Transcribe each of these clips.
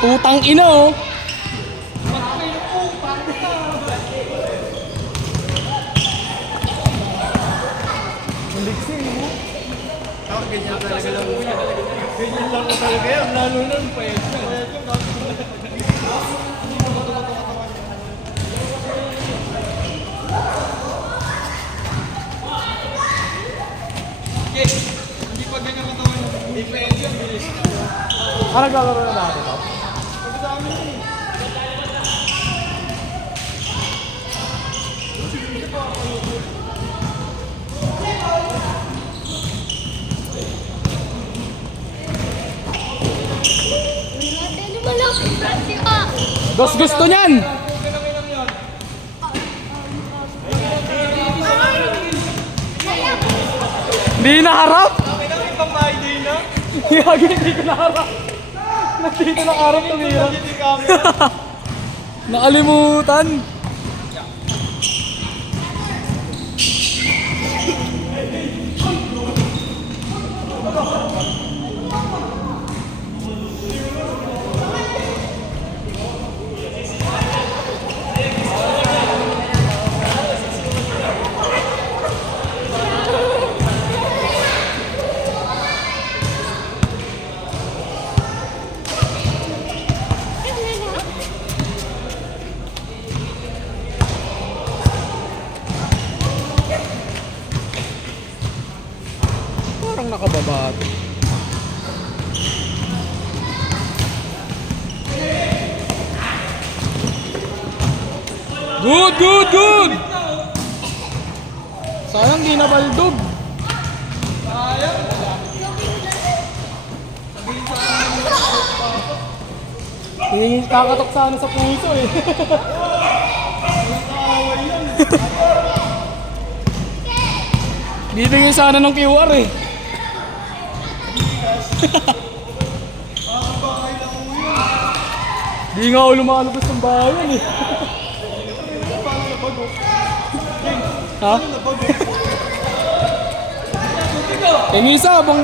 Putang ina oh. Maligsin mo. Ako ganyan talaga lang muna. Ganyan lang ko talaga yan. Lalo na yung payag na. Hindi pa ganyan katawan. Hindi payag yan. Bilis na. Naglalaro na natin ito. Pagkasama yun eh. Gusto niyan. Hindi naharap. May pambahay din na. Yagi, hindi ko naharap. Nandito na harap tumira. Hindi camera. Nakalimutan. Parang nakababa. Good! Sayang di nabaldog. Sayang. Kakatok sana sa puso eh. Bibigyan sana ng QR eh. Di nga ako lumalabas ng bayan eh. Ha? Yung isa, bang...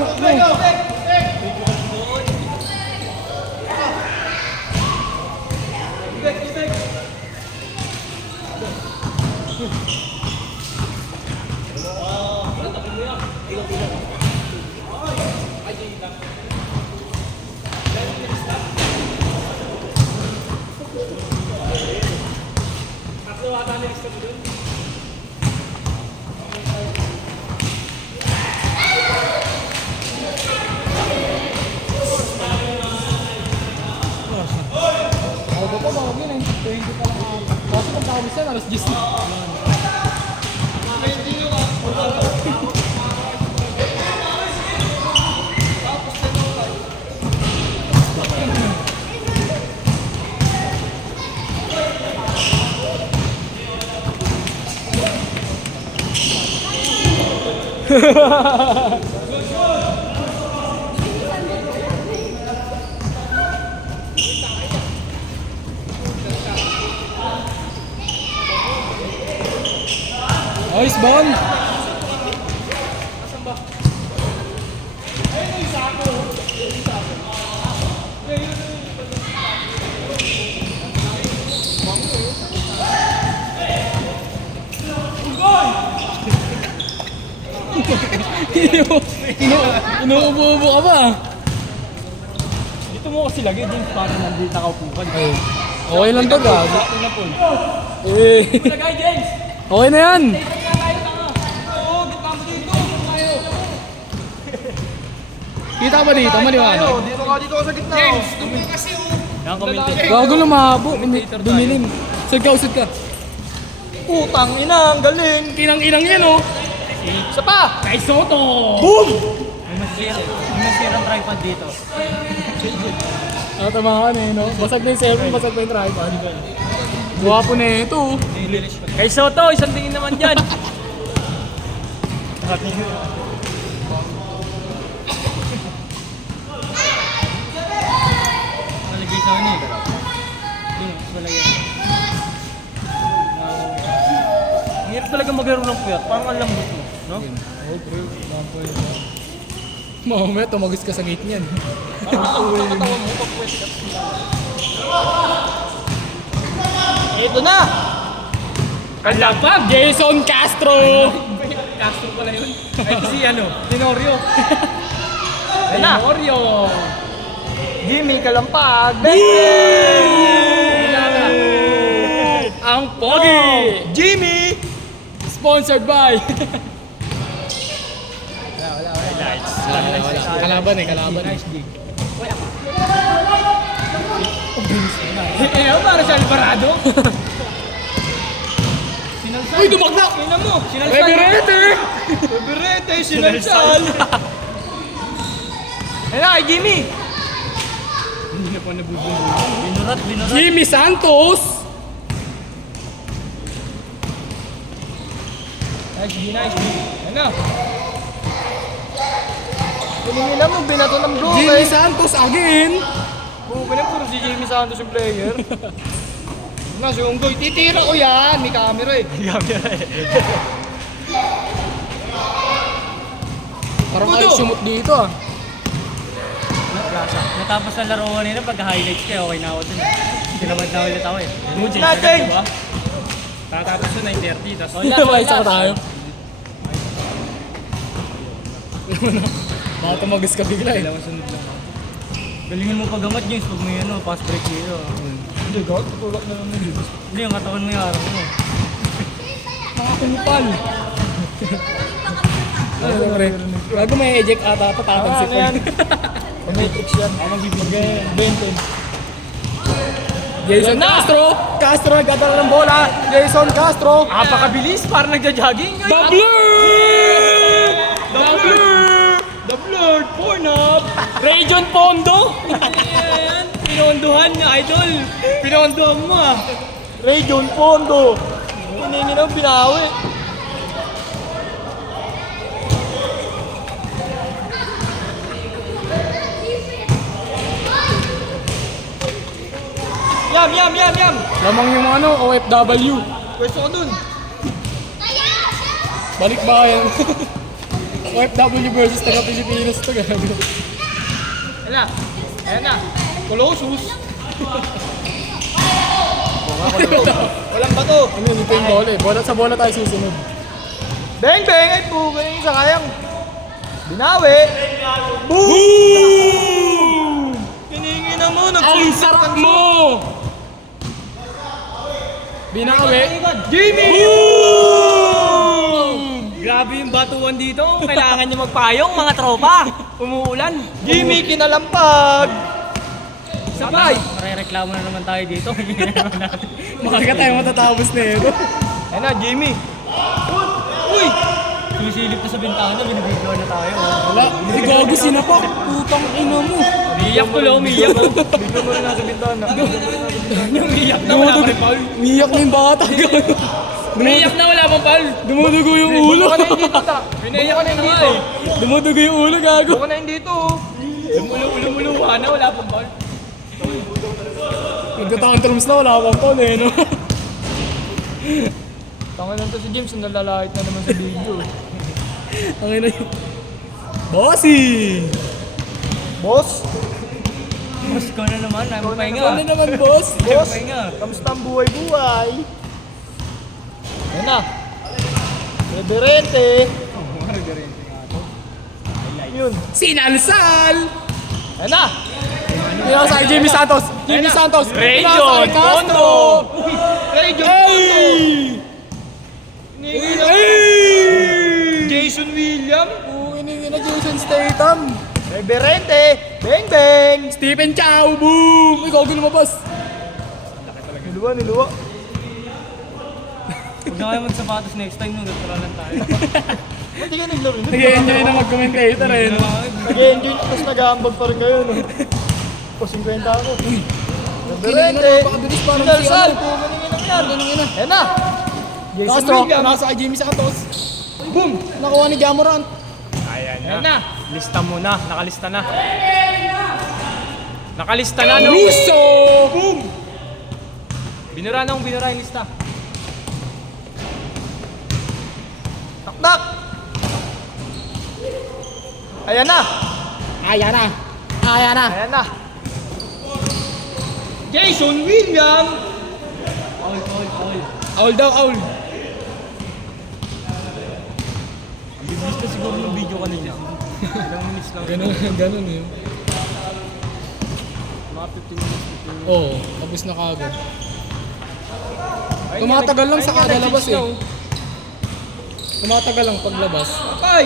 Ako pa ba? Huwag yun eh. 20 pa lang ako. Kasi pag nakawis yan, alas 10 na. Nice ball. Inuubo-ubo ka ba? Dito mo kasi lagi din para nandito nakaupukan. Okay lang to gag. na po. Eh. Lagay James! Okay na yan. Oo, gitna mo dito. Tayo. Kita ba dito? Maliwanag. Dito ka sa gitna. James, tumul kasi yung... Gago lumabo. Dumilim. Usad ka. Putang ina, ang galing. Kinang-inang yan oh. Isa pa! Kay Soto. Boom! May masirang tripod dito. Natamahan eh no. Basag na yung cellphone, basag na yung tripod. Guwapo na ito. Kay Soto, isang tingin naman dyan. Nalagay sa ano eh. Ang hirap talaga maglaro ng puyat. Parang ang lambot mo, no? Oh bro, mampoy. Mamaya tumagos ka sa gate niyan. Parang nakatawa mo pag puyat ka. Ito na! Kalapag! Jason Castro! Castro pala yun. Ay, si Tenorio. Ayan na! Tenorio! Jimmy Kalampag! Ang pogi! Jimmy! Sponsored by... Wala. Kalaban eh. Para sa Alvarado? Uy, dumagdak! Ina mo! Beberete! Sinalsal! Ayan na, kay Jimmy! Hindi na pa nabubuhay. Binurat. Jimmy Santos! Nice D. Ayan na. Piningin mo, binato ng blue. Jimmy Santos again! Puro si Jimmy Santos yung player. Na, si Unggoy, titira ko yan! May camera eh. Parang Puto! ay sumot dito ah. Natapos na laro kanina pagka-highlights kayo, okay na ako dun. Tinamad na ulit ako eh. Change na, change! Diba? Tatapos na 9:30, tapos May isa pa tayo. Baka tumagas ka bigla eh. dalawang sunod lang. Galingan mo paggamat, James, pag may fast break dito. Hindi, God, tutulak na naman yun. Hindi, yung katawan mo yung araw mo. Mga kumupal. Ano pre? Bago may eject ata, patatang si Ano yan? Matrix yan. Ano bibigay? Benten. Jason Castro! Castro nagdadala ng bola! Jason Castro! Apakabilis, parang nagja-jogging. The Blurred Pornhub! Region Pondo! Ayan, pinondohan niya, idol. Pinondohan mo ah. Region Pondo. Hiningin ang binawi. Yam. Lamang yung OFW. Pwesto ko dun. Balik ba yan? OFW versus taga Pilipinas to gago. Ayan na. Colossus. Walang bato. Ano yun, ito yung bola eh. Bola sa bola tayo susunod. Bang! Ay po, ganyan sa kayang. Binawi. Boom! Hiningin na mo. Ang sarap mo! Binawi. Jimmy! Grabe yung batuan dito. Kailangan niya magpayong, mga tropa. Umuulan. Jimmy Kinalampag. Sabay. Marereklamo na naman tayo dito. Makaga tayo matatapos na yun. Ayan na, Jimmy. Uy! Sumisilip na sa bintana, binibidyo na tayo. Wala, si Gogo sinapak. Putang ina mo. Umiyak ko lang, umiyak ko. Bigyan mo rin nasa bintana. Umiyak na, wala pa rin foul. Umiyak na yung bata. Umiyak na, wala pang foul. Dumudugo yung ulo. Baka na hindi dito. Pinayak na nga eh. Dumudugo yung ulo, gago. Baka na hindi dito. Ulo-ulo-ulo na, wala pang foul. Nagka-tantrums na, wala pang phone eh, no? Tanga lang to si James, nalalait na naman sa video. Ang ina yun. Bossy! Boss? Mas ko na naman, ay magpahinga. Ano naman, boss? Boss? Magpahinga. Kamusta ang buhay-buhay? Ayan na. Reverente. Yun. Sinalsal! Ayan na. Pinaka sa Jimmy Santos. Jimmy Santos. Region Pondo! Region Hey! Hey! Jason William. Iningi na Jason Statham. Reverente. Bang bang. Stephen Chow. Boom! Ikaw lumabas. Niluwa. Huwag na kayo magsapatos next time nung nagtaralan tayo. Hindi ka naglaro. Nag-enjoy na mag-commentator eh. No? Nag-enjoy tapos nag-aambag pa rin kayo. No? O 50 ako. Reverente. Napakabilis parang si Sinalsal. ano. Kumaningin ang yan. Ayan na. Jason Castro, William. nasa kay Jimmy Santos. Boom! Nakuha ni Jamorant. Ayan na. Lista mo na, nakalista na. Nakalista na, no? Russo! Boom! Binura yung lista. Taktak. Ayan na. Ayan na. Ayan na. Ayan na. Jason William! Aul daw, aul. Ang bibilis na siguro ng video kanina. Ilang minutes lang. Ganun eh. Mga 15 minutes. Oo, tapos na kagad. Tumatagal lang sa kada labas eh. Tumatagal lang paglabas. Patay!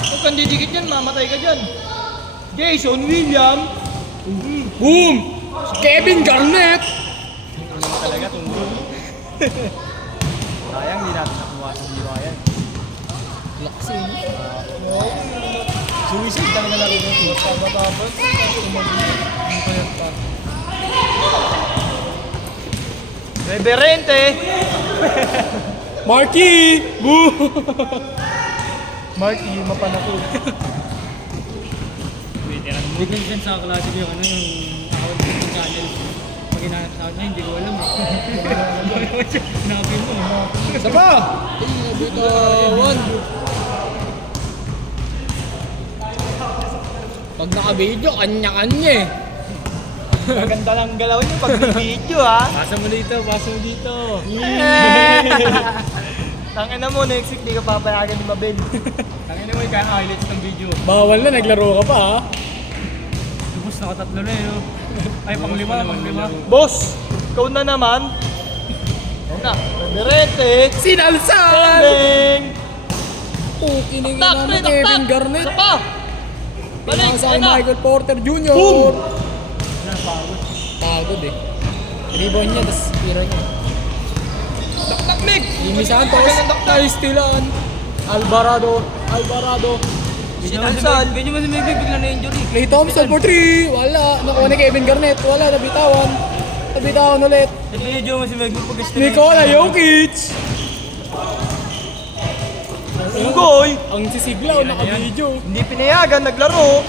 Huwag kang didikit yan, mamatay ka dyan. Jason William! Boom! Kevin Garnett! Ano naman talaga tunggu. Sayang, hindi natin nakuha sa biro yan. Lakas eh. Suicide talaga laro dito. Tapos, Reverente! Marky! Boom! Marky, mapanakot. Big minsan sa klase ko yung ano yung account ng channel. Pag hinahanap sa akin, hindi ko alam eh. Sinabi mo. Isa pa! Dito, one. Pag naka-video, kanya-kanya eh. Maganda lang galaw niyo pag video ha. Pasa mo dito, pasa mo dito. Tangina mo, next week di ka papayagan ni Mabel. Tangin naman kaya highlights ng video. Bawal na, naglaro ka pa ha. Lubos na katatlo na yun. Ay, pang-lima. Boss, ikaw na naman. Yan na, Reverente! Sinalsan! Bang! Pukinig Tak, na pre, naman Kevin tak! Garnett. Isa pa! Balik, Pinasa kay ayun na! Michael Porter Jr. Boom! Pagod eh. Rebound niya, tapos tira niya. Dakdak, Mig! Jimmy Santos, Magandang dakdak. naistilan. Alvarado. Sinalsal. Medyo mas may bigla na injury. Klay Thompson for 3. Wala. Nakuha ni Kevin Garnett. Wala. Nabitawan ulit. Medyo mas may pag Nikola Jokic. Unggoy! Ang sisiglaw, naka-video. Hindi pinayagan, naglaro.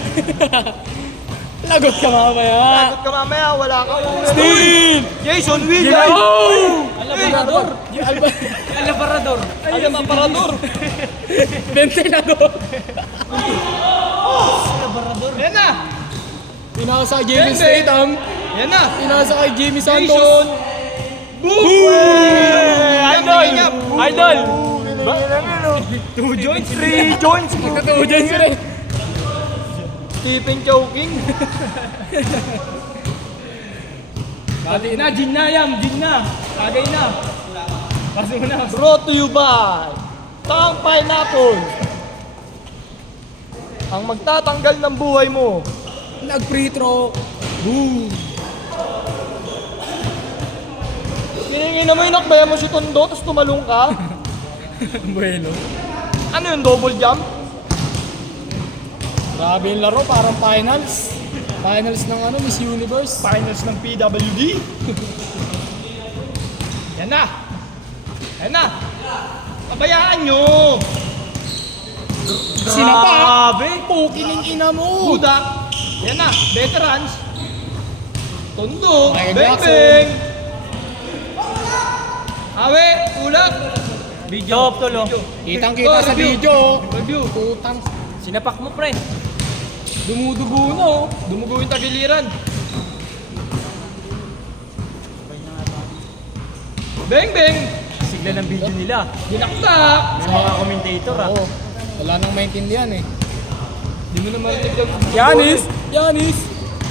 Lagot ka mamaya. Lagot ka mamaya, wala kang Steve! Jason William! Oh! Alabarador. Alabarador. Alam, aparador. Ventilador. Alabarador. Yan na! Pinasa kay Jamie Bende. Statham. Yan na! Pinasa kay Jimmy Jason! Santos. Idol! Idol. Two joints, three joints! Nagkatuho dyan sila. Stephen choking. Pati na, Jin na yan. Jin na. Tagay na. Paso mo na. Brought to you by Tang Pineapple. Ang magtatanggal ng buhay mo. Nag-free throw. Boom! Kiningin mo yung nakbaya mo si Tondo, tapos tumalong ka. Bueno. Ano yung double jump? Grabe yung laro, parang finals. Finals ng ano, Miss Universe. Finals ng PWD. Yan na. Yan na. Pabayaan nyo. Sinapa! Grabe. Pukining ina mo! Budak. Yan na. Veterans. Tondo. Michael Beng Jackson. beng. Awe. Ulap. Video up tulo. Kitang-kita sa Review. video. Review. Putang. Sinapak mo, pre. Dumudugo na oh. Dumugo yung tagiliran. Beng beng. Sigla ng video nila. Dinaktak. May mga commentator ah. Oo. Wala nang maintindihan eh. Di mo na marinig yung... Yanis!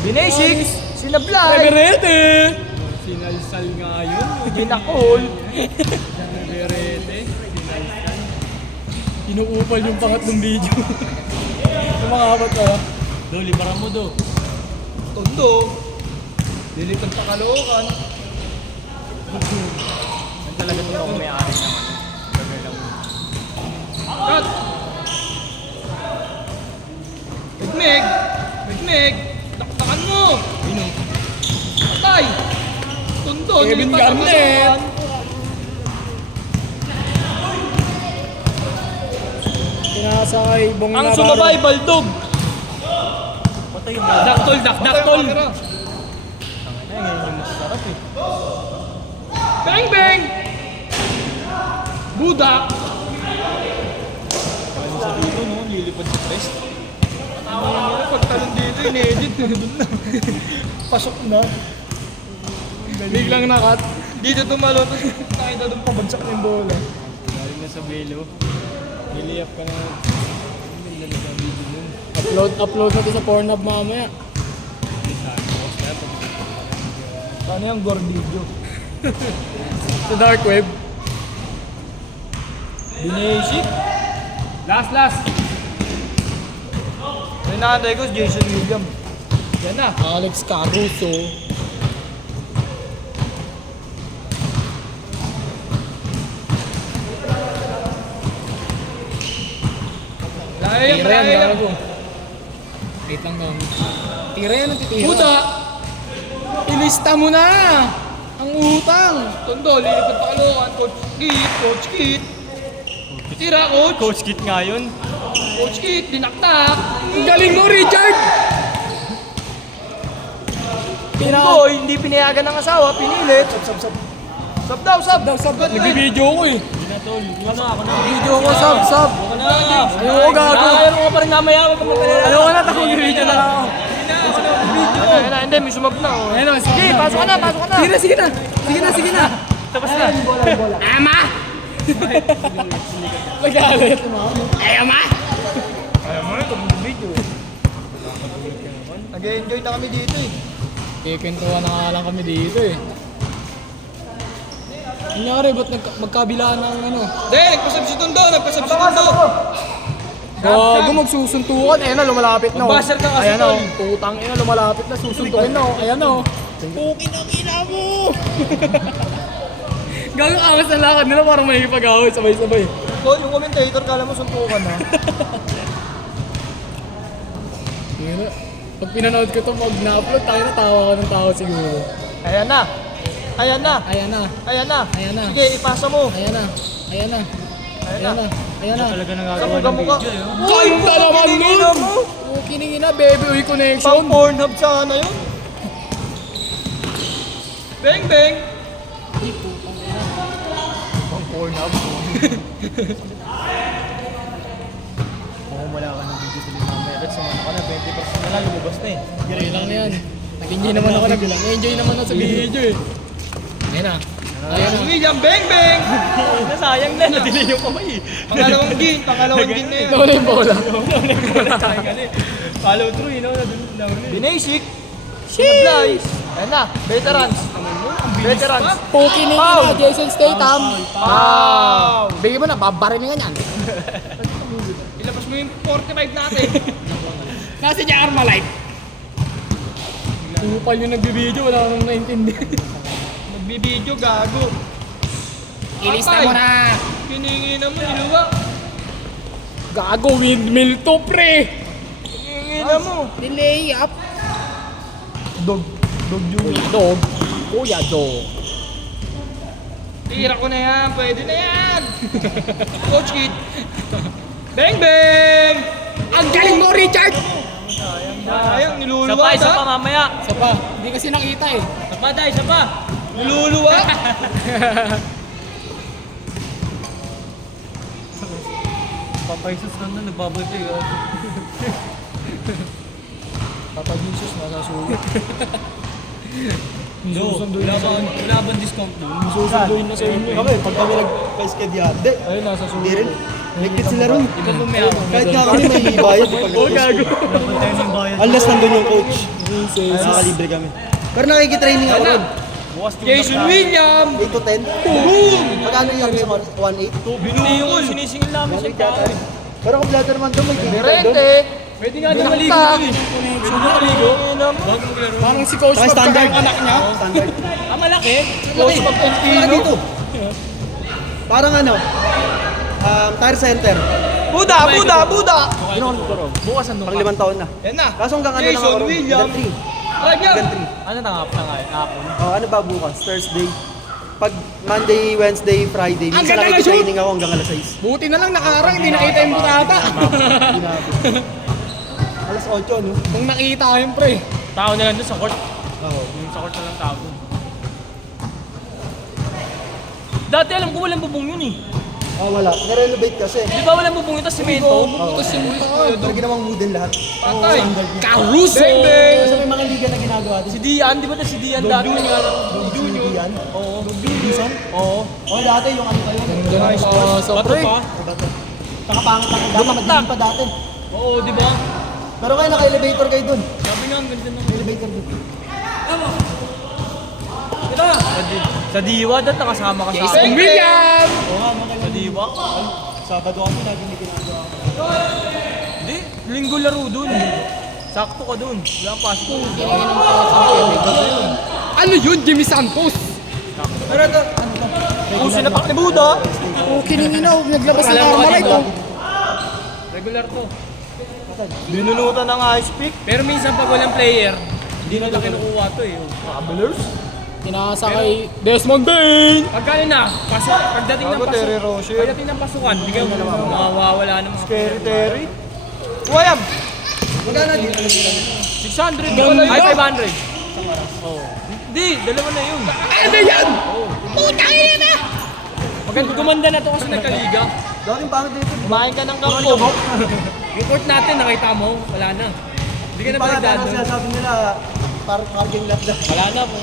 Binasic. Sinablay. Reverete! Sinalsal nga yun. Ginakol. Berete. Inuupal yung pangatlong video. Yung mga habat ko. Doli, para mo do. Tondo. Dilipad sa Caloocan. Ang talaga ito ako may-ari naman. Gagawin lang mo. Cut. Megmeg. Megmeg. Taktakan mo. Patay. Tondo. Kevin dilipad sa Garnett. Caloocan. Pinasa kay Bong Ang Navarro. sumabay, Baldog. Patay yung daktol, daktol. Bang bang. Budak. Sa dito no, lilipad sa press. Pagtalon dito in-edit, nandun na. Pasok na. Biglang nakat. Dito tumalon, tapos nakita doon pabagsak na yung bola. Galing na sa Belo. Niliyap ka na. Upload na to sa Pornhub mamaya. Ano yung gore video? Sa dark web. Binisit. Last! May nakantay ko si Jason William. Yan na. Alex Caruso. Layang, Tira yan, layang. gago. Wait lang daw. Tira yan ang titira. Puta! Ilista mo na! Ang utang! Tondo, lilipad pa kalungan. Coach Kit. Tira, coach. Coach Kit nga yun. Coach Kit, dinaktak. Ang galing mo, Richard! Boy, hindi pinayagan ng asawa, pinilit. Sab daw. Good night. Nagbibideo ko eh. Hindi na tol. Ako na. Video ko, sub. Ako na. Ayoko, gago. Ayaw ko pa rin mamaya. Huwag ka magtalala. Ayoko na, takong video na lang ako. Ayun, hindi, may sumab na. Oh. Ayun o, Sige, pasok ka na. Sige na. Tapos na. Ama! Nagalit mo. Ay, ama! Ayaw mo na, itong video. Nag-enjoy na kami dito eh. Kikintuwa na nga lang kami dito eh. Kunyari, ba't magkabilaan ng ano? Hindi, nagpasab si Tondo. Gago, magsusuntukan. Ayan na, lumalapit na. Magbasher ka kasi, Ayan na, tol. putang ina, lumalapit na. Susuntukin na. Ayan na. Pukin ang ina mo! Gago, angas ng lakad nila parang may pag-away. Sabay-sabay. Tol, yung commentator, kala mo suntukan na. Yun na. Pag pinanood ko ito, mag-na-upload, tayo na tawa ka ng tao siguro. Ayan na. Ayan na. Ayan na. Ayan na. Sige, ipasa mo. Ayan na. Ayan na. Ayan na. Talaga Sa nagagawa ng muga-muga. video yun. Ganda naman nun! Kiningin na, baby uy Pang connection. Pornhub sana yun. Bang, bang. Pang Pornhub. Kung wala ka ng video tuloy mamaya, at sumama ka na, 20% na lang, lumabas na eh. Okay lang yan. Nag-enjoy naman ako. Nag-enjoy naman ako sa video eh. Ayun na. Ayun na. William, bang, bang. Nasayang na. Nadili yung kamay. Pangalawang gin na yan. Ito na yung bola. Follow through, you know. Binasic. Sinablay. Ayan na, veterans. Veterans. Pukiningin na, Jason Statham. Wow. Bigyan mo na, babarilin nga yan. Ilabas mo yung 45 natin. Nasa niya Armalite. Upal yung nagbibideo, wala akong naintindihan. Magbibideo, gago. Ilista mo na. Hiningi na mo, niluwa. Gago, windmill to pre. Hiningi na mo. Delay up. Dog yung Dog. Kuya dog. tira ko na yan, pwede na yan. Coach Kid. Bang, bang. Ang galing mo, Richard! Sayang, niluluwa Isa pa mamaya. Isa pa, hindi kasi nakita eh. Isa pa. Niluluwa. Papaisos lang na, nagbabay ah. Papa Jesus, masasulit. Wala bang discount doon? Susunduin na sa inyo. Kami, pag kami nag-schedule, hindi. Ayun, nasa Hindi sulit. rin. Ligpit sila ron. Ikaw bumiyaw. Kahit nga kami may bayad. Oo, gago. Napuntayan ng bayan. Unless nandun yung coach. Nakakalibre kami. Pero nakikitraining ako ron. Jason William. 8 to 10. Boom! Magkano yung sa 1.8? Binuli yung sinisingil namin sa tao. Pero kung blatter naman doon, may tigil doon. Direte. Pwede nga doon maligo doon eh. Pwede nga maligo. Bagong laro. Parang si Coach Saka Pag standard. yung anak niya. Standard. Malaki. Coach Pagpantino. Wala dito. Parang ano, tire center. Buda. Bukas ang Pang 5 taon na. Yan na. Kaso hanggang ano lang Jason ako ron? William. Hanggang 3. Hanggang 3. Ano nangapon? Ano ba bukas? Thursday. Pag Monday, Wednesday, Friday, Ang minsan ganda ng nakikitraining ako hanggang alas 6. Buti na lang nakarang, hindi nakita yung butata. Alas 8, no? Kung nakita ko yun pre. Tao na lang doon sa court. Oo. Yung sa court na lang tao doon. Dati alam ko walang bubong yun eh. Oh, wala. Nirenovate kasi. Di ba walang pupunta si Mento? Tapos yung Pero ginawang wooden lahat. Patay. Caruso! Kasi may mga liga na ginagawa din. Si Dian, di ba na si Dian dati? Junior. Yan? Oo. Wilson? Oo. Oh, dati yung ano kayo. Ganun pa sa Bato pre. pa? Saka pangit ako. Dati madilim pa dati. Oo, di ba? Pero ngayon naka-elevator kayo dun. Sabi nga, ang ganda ng... Elevator dun. Sa Diwa, dati nakasama ka sa Jason akin. William! Oo nga, mga Sa Diwa? Sabado kami lagi may ginagawa. Hindi, linggo laro dun. Sakto ka dun. Wala kang pasok. Ano yun? Jimmy Santos! Pero ito, ano to? Kung sinapak ni Buda. Okay nang inaw, naglabas ng Alam mo normal ka ito. Regular to. Binunutan ng ice pick. Pero minsan pag walang player, hindi na kinukuha to eh. Travelers? Tinasa kay Desmond Bain! Pagkano na, pasok, pagdating ng Terry pasok, Rocher. pagdating ng pasukan, hindi ka mawawala ng mga Scary Terry. Wayam! Magkano dito? 600 Ganun ay yun. 500. Oh. Hindi, dalawa na yun. Ano yan? Putang ina na! Maganda gumanda na to kasi nagkaliga. Dating pangit dito. Kumain ka ng kangkong. Report natin, nakita mo, wala na. Hindi ka na Parang pinagdaan ano doon. sinasabi nila, parking lot na. Wala na po.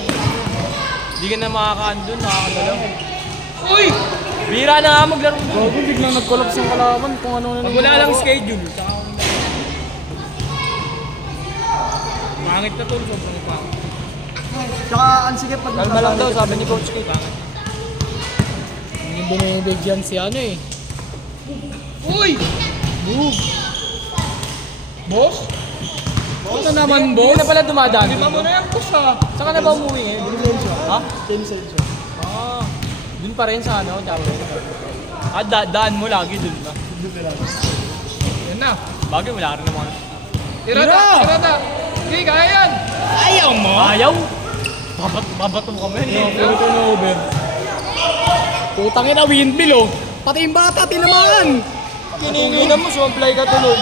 Hindi ka na makakaan doon, nakakadalaw. Uy! Bira na nga maglaro doon. Bago biglang nag-collapse yung kalaban kung ano na Pag wala lang schedule, saka pangit na to, sobrang pangit. Tsaka ang sige pag Kalma lang daw, sabi ni Coach K. Pangit. Yung binibigyan si ano eh. Uy! Boss? Ano naman, Hindi boss? na pala dumadaan. Lima mo na yan, boss ha. Saan ka na ba umuwi ngayon? Ha? James Enzo. Ah, dun pa rin sa ano, Chapel. Daan mo lagi dun ba? Yan na. Bagay, wala rin naman. Tirada. Okay, kaya yan. Ayaw mo? Ayaw! Babato kami. Puro turnover. Putang ina, windmill oh. Pati yung bata, tinamaan. Kininginan mo, sumablay ka tulog.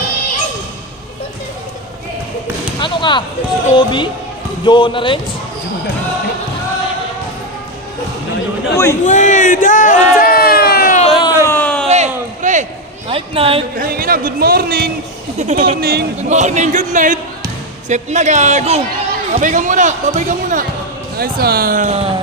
Ano ka? Si Kobe? Jonah Renz? Uy! Wait, Pre! Night, night. Hingin na, good morning. Good morning. Good morning, good night. Set na gago. Babay ka muna, babay ka muna. Nice one.